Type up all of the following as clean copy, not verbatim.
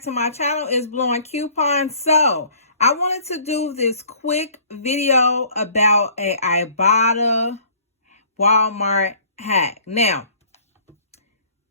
back to my channel. It's Blowing Coupons. So I wanted to do this quick video about a Ibotta Walmart hack. Now,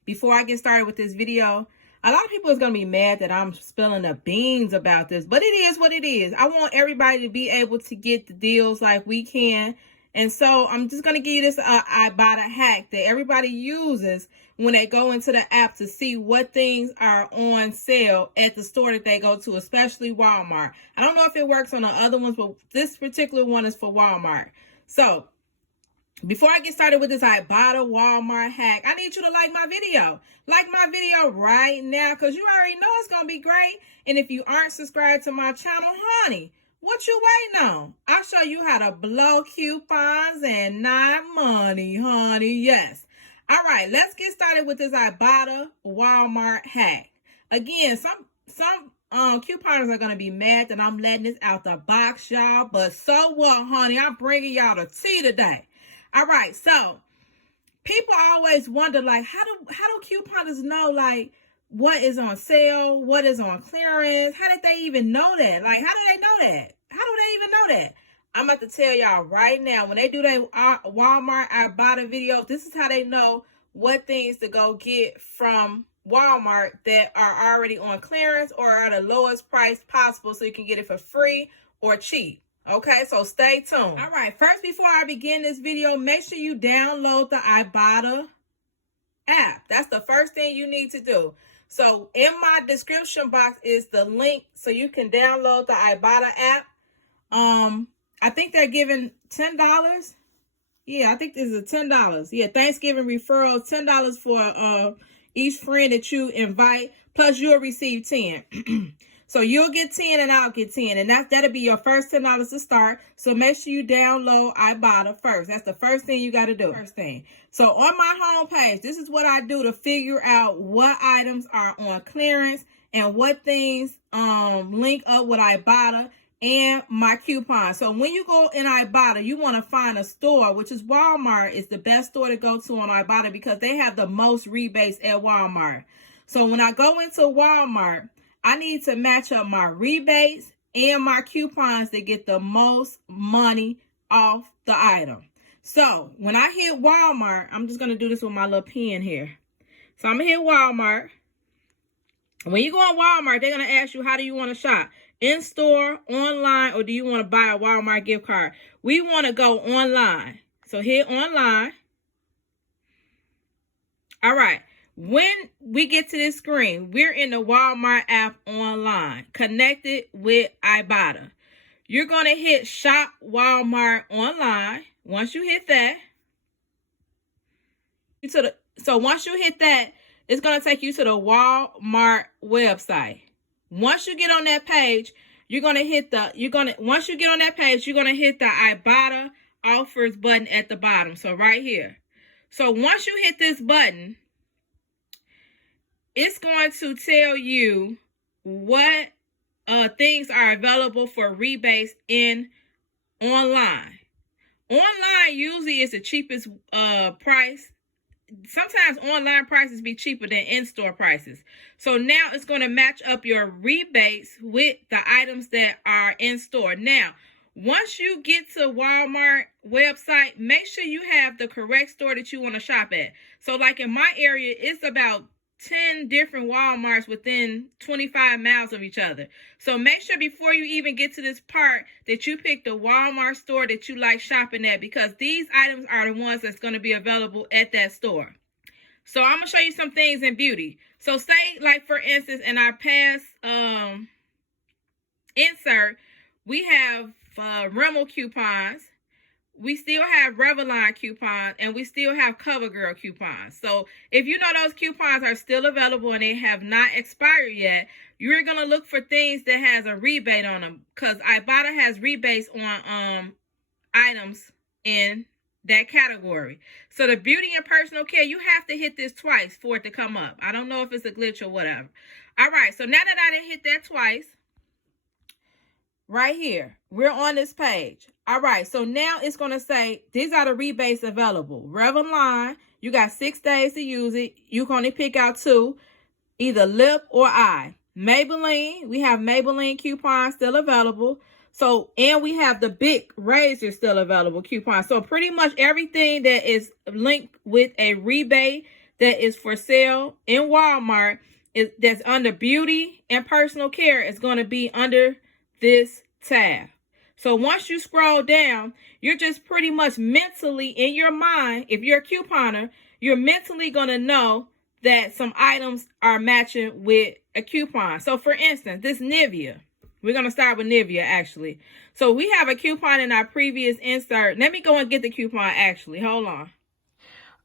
before I get started with this video, a lot of people is going to be mad that I'm spilling the beans about this, but it is what it is. I want everybody to be able to get the deals like we can. And so I'm just going to give you this Ibotta hack that everybody uses when they go into the app to see what things are on sale at the store that they go to, especially Walmart. I don't know if it works on the other ones, but this particular one is for Walmart. So before I get started with this Ibotta Walmart hack, I need you to like my video. Like my video right now, because you already know it's going to be great. And if you aren't subscribed to my channel, honey, what you waiting on? I'll show you how to blow coupons and not money, honey. Yes. All right, let's get started with this Ibotta Walmart hack. Again, some couponers are going to be mad that I'm letting this out the box, y'all. But so what, honey? I'm bringing y'all the tea today. All right, so people always wonder, like, how do couponers know, like, what is on sale, what is on clearance? How did they even know that? Like, how do they know that? How do they even know that? I'm about to tell y'all right now, when they do their Walmart Ibotta videos, this is how they know what things to go get from Walmart that are already on clearance or are the lowest price possible so you can get it for free or cheap. Okay, so stay tuned. All right, first, before I begin this video, make sure you download the Ibotta app. That's the first thing you need to do. So in my description box is the link so you can download the Ibotta app. I think they're giving $10. Yeah, I think this is $10. Yeah, Thanksgiving referral, $10 for each friend that you invite, plus you'll receive 10. So you'll get 10 and I'll get 10. And that'll be your first $10 to start. So make sure you download Ibotta first. That's the first thing you got to do. First thing. So on my homepage, this is what I do to figure out what items are on clearance and what things link up with Ibotta and my coupon. So when you go in Ibotta, you want to find a store, which is Walmart is the best store to go to on Ibotta because they have the most rebates at Walmart. So when I go into Walmart, I need to match up my rebates and my coupons to get the most money off the item. So when I hit Walmart, I'm just going to do this with my little pen here. So I'm going to hit Walmart. When you go on Walmart, they're going to ask you, how do you want to shop? In-store, online, or do you want to buy a Walmart gift card? We want to go online. So hit online. All right. When we get to this screen, we're in the Walmart app online, connected with Ibotta. You're going to hit Shop Walmart Online. Once you hit that, once you hit that, it's going to take you to the Walmart website. Once you get on that page, once you get on that page, you're going to hit the Ibotta offers button at the bottom. So right here. So once you hit this button, it's going to tell you what things are available for rebates in online. Online usually is the cheapest price. Sometimes online prices be cheaper than in-store prices. So now it's going to match up your rebates with the items that are in store. Now, once you get to Walmart website, make sure you have the correct store that you want to shop at. So like in my area, it's about 10 different Walmarts within 25 miles of each other. So make sure before you even get to this part that you pick the Walmart store that you like shopping at, because these items are the ones that's going to be available at that store. So I'm going to show you some things in beauty. So say, like, for instance, in our past insert, we have Rimmel coupons. We still have Revlon coupons, and we still have CoverGirl coupons. So if you know those coupons are still available and they have not expired yet, you're going to look for things that has a rebate on them, because Ibotta has rebates on items in that category. So the beauty and personal care, you have to hit this twice for it to come up. I don't know if it's a glitch or whatever. All right, so now that I done hit that twice, right here, we're on this page. All right, so now it's going to say, these are the rebates available. Revlon, you got 6 days to use it. You can only pick out 2, either lip or eye. Maybelline. We have Maybelline coupons still available. So, and we have the big razor still available coupon. So pretty much everything that is linked with a rebate that is for sale in Walmart that's under beauty and personal care is going to be under this tab. So once you scroll down, you're just pretty much mentally in your mind, if you're a couponer, you're mentally going to know that some items are matching with a coupon. So for instance, this Nivea. We're going to start with Nivea, actually. So we have a coupon in our previous insert. Let me go and get the coupon, actually. Hold on.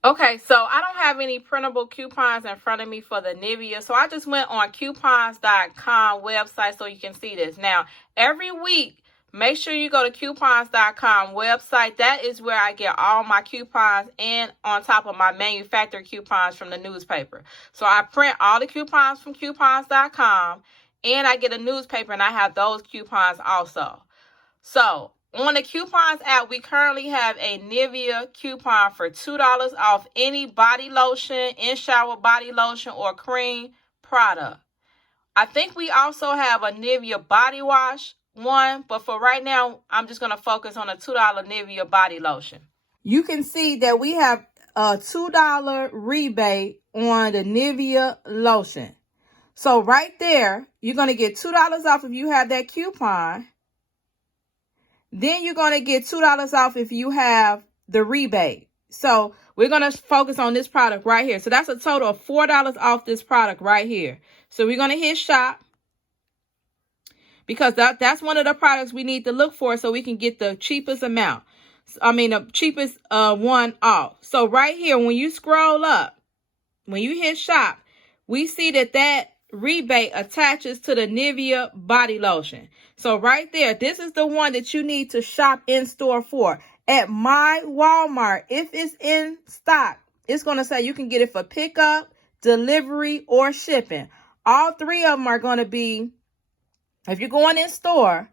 Okay, so I don't have any printable coupons in front of me for the Nivea. So I just went on coupons.com website so you can see this. Now, every week, make sure you go to coupons.com website. That is where I get all my coupons and on top of my manufacturer coupons from the newspaper. So I print all the coupons from coupons.com. And I get a newspaper, and I have those coupons also. So, on the coupons app, we currently have a Nivea coupon for $2 off any body lotion, in-shower body lotion, or cream product. I think we also have a Nivea body wash one, but for right now, I'm just going to focus on a $2 Nivea body lotion. You can see that we have a $2 rebate on the Nivea lotion. So right there, you're going to get $2 off if you have that coupon. Then you're going to get $2 off if you have the rebate. So we're going to focus on this product right here. So that's a total of $4 off this product right here. So we're going to hit shop because that's one of the products we need to look for so we can get the cheapest amount. The cheapest one off. So right here, when you scroll up, when you hit shop, we see that rebate attaches to the Nivea body lotion. So right there, this is the one that you need to shop in store for. At my Walmart, if it's in stock, it's going to say you can get it for pickup, delivery, or shipping. All three of them are going to be, if you're going in store,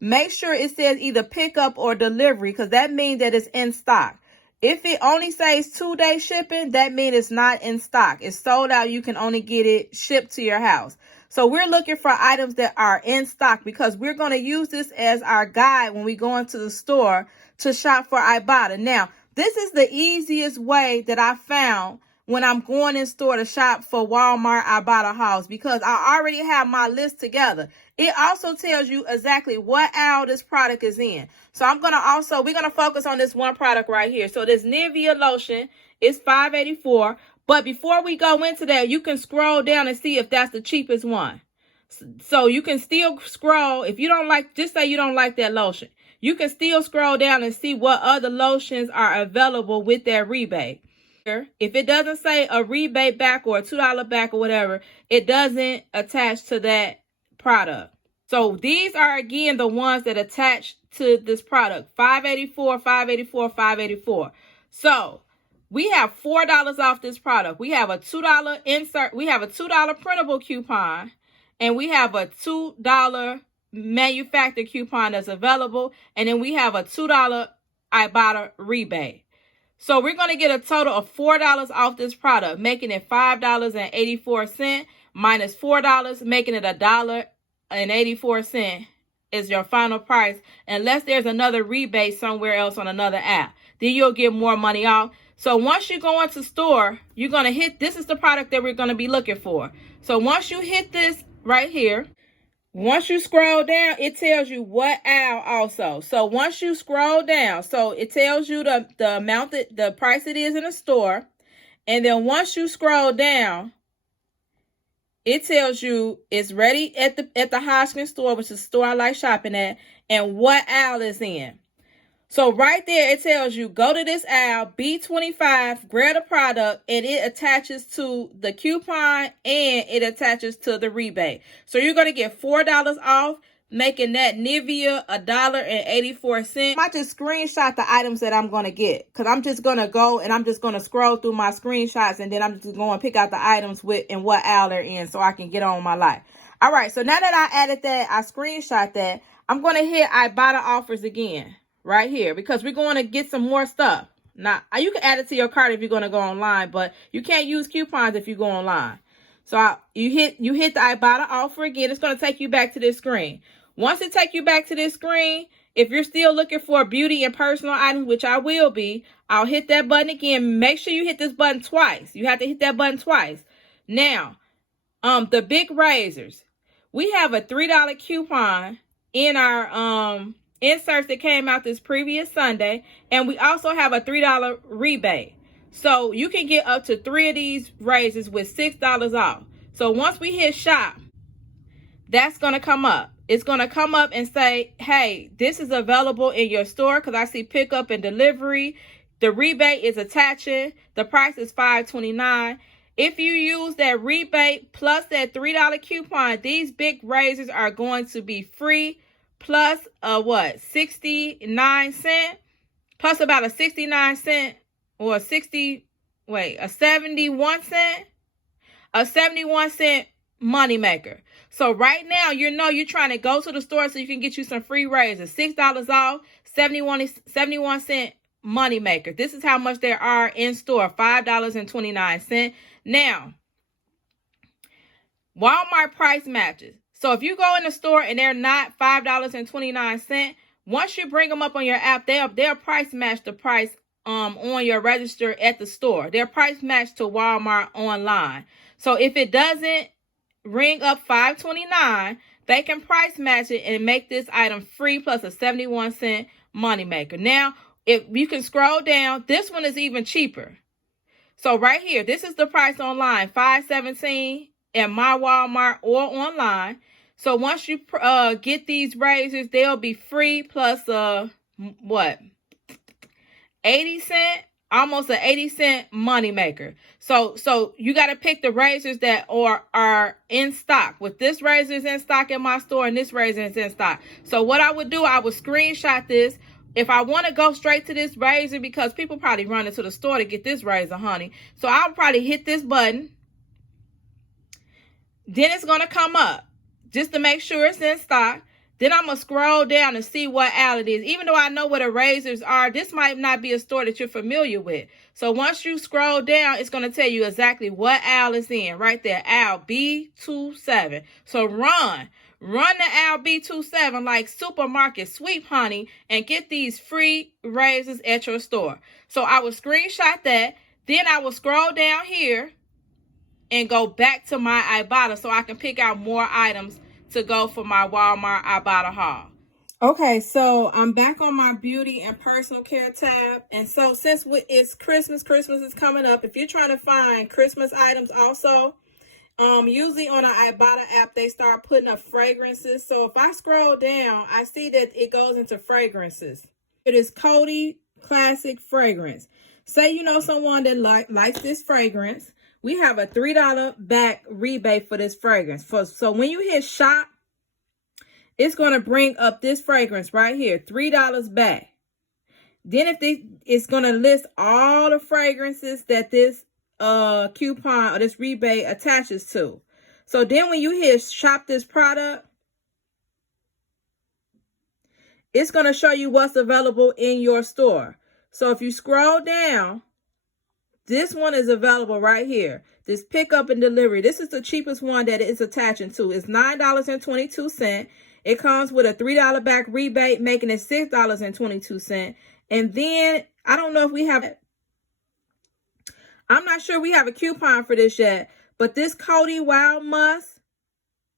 make sure it says either pickup or delivery because that means that it's in stock. If it only says 2-day shipping, that means it's not in stock. It's sold out. You can only get it shipped to your house. So we're looking for items that are in stock because we're going to use this as our guide when we go into the store to shop for Ibotta. Now, this is the easiest way that I found when I'm going in store to shop for Walmart Ibotta hauls because I already have my list together. It also tells you exactly what aisle this product is in. So we're going to focus on this one product right here. So this Nivea lotion is $5.84. But before we go into that, you can scroll down and see if that's the cheapest one. So you can still scroll. If you don't like, just say you don't like that lotion. You can still scroll down and see what other lotions are available with that rebate. If it doesn't say a rebate back or a $2 back or whatever, it doesn't attach to that product. So these are, again, the ones that attach to this product. $5.84, $5.84, $5.84. So we have $4 off this product. We have a $2 insert. We have a $2 printable coupon. And we have a $2 manufacturer coupon that's available. And then we have a $2 Ibotta rebate. So we're going to get a total of $4 off this product, making it $5.84 minus $4, making it $1.84 is your final price, unless there's another rebate somewhere else on another app. Then you'll get more money off. So once you go into store, you're going to hit, this is the product that we're going to be looking for. So once you hit this right here, once you scroll down, it tells you what aisle also. So once you scroll down, so it tells you the amount, the price it is in the store. And then once you scroll down, it tells you it's ready at the Hoskins store, which is the store I like shopping at, and what aisle it's in. So right there, it tells you, go to this aisle, B25, grab the product, and it attaches to the coupon and it attaches to the rebate. So you're going to get $4 off, making that Nivea $1.84. I might just screenshot the items that I'm going to get because I'm just going to go and I'm just going to scroll through my screenshots and then I'm just going to pick out the items with and what aisle they're in so I can get on my life. All right, so now that I added that, I screenshot that, I'm going to hit Ibotta offers again. Right here, because we're going to get some more stuff. Now, you can add it to your cart if you're going to go online, but you can't use coupons if you go online. So you hit the Ibotta offer again. It's going to take you back to this screen. Once it takes you back to this screen, if you're still looking for beauty and personal items, which I will be, I'll hit that button again. Make sure you hit this button twice. You have to hit that button twice. Now, the big razors. We have a $3 coupon in our inserts that came out this previous Sunday, and we also have a $3 rebate. So you can get up to 3 of these razors with $6 off. So once we hit shop, that's going to come up. It's going to come up and say, hey, this is available in your store, because I see pickup and delivery. The rebate is attaching. The price is $5.29. If you use that rebate plus that $3 coupon, these big razors are going to be free, plus 69 cent, plus about a 69 cent or a 71 cent, a 71 cent money maker. So right now, you're trying to go to the store so you can get you some free razors. $6 off, 71 cent money maker. This is how much there are in store, $5.29. Now, Walmart price matches. So if you go in the store and they're not $5.29, once you bring them up on your app, they'll price match the price on your register at the store. They're price matched to Walmart online. So if it doesn't ring up $5.29, they can price match it and make this item free plus a 71 cent money maker. Now, if you can scroll down, this one is even cheaper. So right here, this is the price online, $5.17 at my Walmart or online. So once you get these razors, they'll be free plus 80 cent, almost an 80 cent money maker. So you got to pick the razors that are in stock. With this razor is in stock in my store and this razor is in stock. So what I would do, I would screenshot this. If I want to go straight to this razor, because people probably run into the store to get this razor, honey. So I'll probably hit this button. Then it's going to come up just to make sure it's in stock. Then I'm going to scroll down and see what aisle it is. Even though I know what the razors are, this might not be a store that you're familiar with. So once you scroll down, it's going to tell you exactly what aisle it's in. Right there, aisle B27. So run the aisle B27 like supermarket sweep, honey, and get these free razors at your store. So I will screenshot that. Then I will scroll down here and go back to my Ibotta so I can pick out more items to go for my Walmart Ibotta haul. Okay, so I'm back on my beauty and personal care tab. And so since it's Christmas is coming up. If you're trying to find Christmas items also, usually on an Ibotta app, they start putting up fragrances. So if I scroll down, I see that it goes into fragrances. It is Coty Classic Fragrance. Say you know someone that likes this fragrance. We have a $3 back rebate for this fragrance. So when you hit shop, it's going to bring up this fragrance right here, $3 back. Then it's going to list all the fragrances that this coupon or this rebate attaches to. So then when you hit shop this product, it's going to show you what's available in your store. So if you scroll down, this one is available right here. This pickup and delivery. This is the cheapest one that it's attaching to. It's $9.22. It comes with a $3 back rebate, making it $6.22. And then I don't know if we have, I'm not sure we have a coupon for this yet, but this Coty Wild Musk,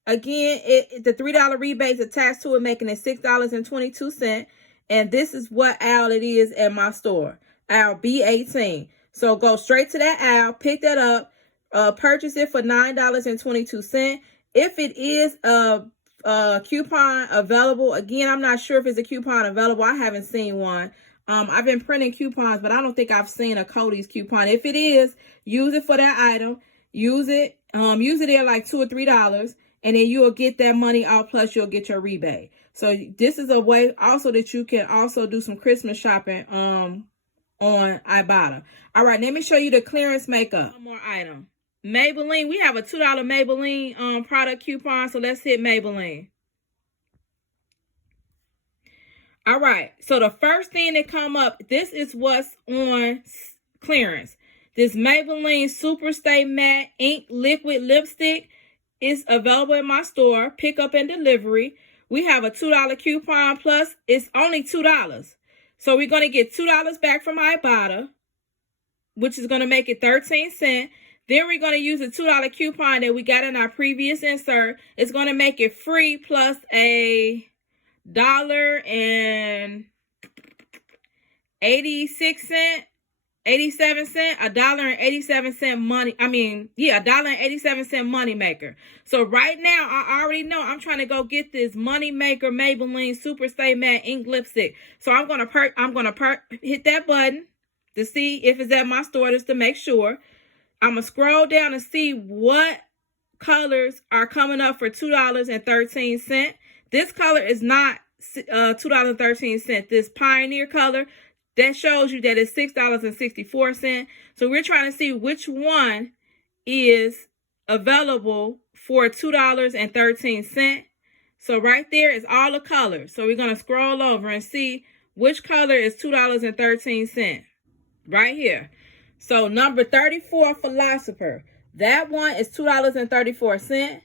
again, the $3 rebate is attached to it, making it $6.22. And this is what aisle it is at my store, aisle B18. So go straight to that aisle, pick that up, purchase it for $9.22. If it is a coupon available, again, I'm not sure if it's a coupon available. I haven't seen one. I've been printing coupons, but I don't think I've seen a Coty's coupon. If it is, use it for that item. Use it at like $2 or $3, and then you'll get that money out, plus you'll get your rebate. So this is a way also that you can also do some Christmas shopping on Ibotta. All right, let me show you the clearance makeup. One more item. Maybelline. We have a $2 Maybelline product coupon, so let's hit Maybelline. All right, so the first thing that come up, this is what's on clearance. This Maybelline Super Stay Matte Ink Liquid Lipstick is available in my store. Pickup and delivery. We have a $2 coupon plus. It's only $2. So we're going to get $2 back from Ibotta, which is going to make it 13 cents. Then we're going to use a $2 coupon that we got in our previous insert. It's going to make it free plus a $1.86, 87 cent, $1.87 money. $1.87 money maker. So right now, I already know I'm trying to go get this money maker Maybelline Super Stay Matte Ink Lipstick. So I'm gonna hit that button to see if it's at my store, just to make sure. I'm gonna scroll down and see what colors are coming up for $2.13. This color is not $2.13. This Pioneer color, that shows you that it's $6.64. So we're trying to see which one is available for $2.13. So right there is all the colors. So we're going to scroll over and see which color is $2.13. Right here. So number 34, Philosopher. That one is $2.34.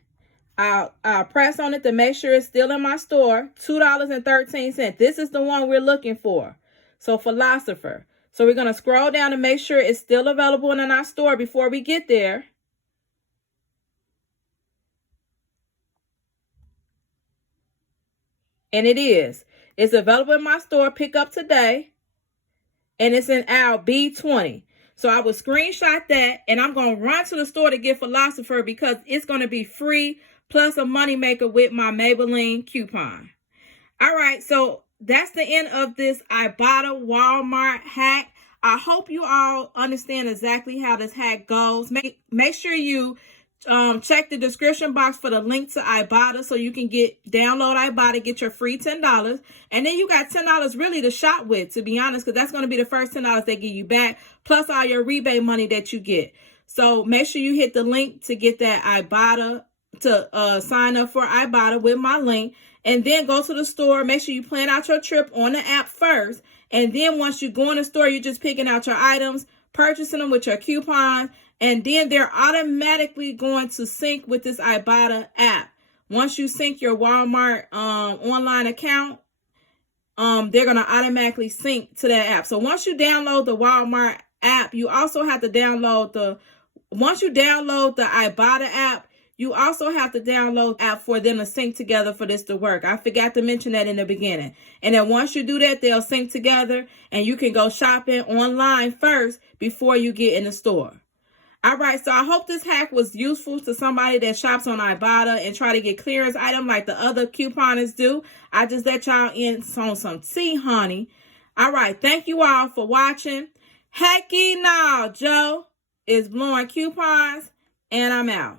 I'll press on it to make sure it's still in my store. $2.13. This is the one we're looking for. So Philosopher. So we're going to scroll down to make sure it's still available in our store before we get there. And it is. It's available in my store. Pick up today. And it's in aisle B20. So I will screenshot that. And I'm going to run to the store to get Philosopher because it's going to be free plus a money maker with my Maybelline coupon. All right. So that's the end of this Ibotta Walmart hack. I hope you all understand exactly how this hack goes. Make sure you check the description box for the link to Ibotta so you can download Ibotta, get your free $10. And then you got $10 really to shop with, to be honest, because that's going to be the first $10 they give you back, plus all your rebate money that you get. So make sure you hit the link to get that Ibotta, to sign up for Ibotta with my link. And then go to the store. Make sure you plan out your trip on the app first. And then once you go in the store, you're just picking out your items, purchasing them with your coupon. And then they're automatically going to sync with this Ibotta app. Once you sync your Walmart online account, they're going to automatically sync to that app. So once you download the Walmart app, you also have to once you download the Ibotta app, you also have to download the app for them to sync together for this to work. I forgot to mention that in the beginning. And then once you do that, they'll sync together and you can go shopping online first before you get in the store. All right, so I hope this hack was useful to somebody that shops on Ibotta and try to get clearance item like the other couponers do. I just let y'all in on some tea, honey. All right, thank you all for watching. Hecky now, Joe is blowing coupons, and I'm out.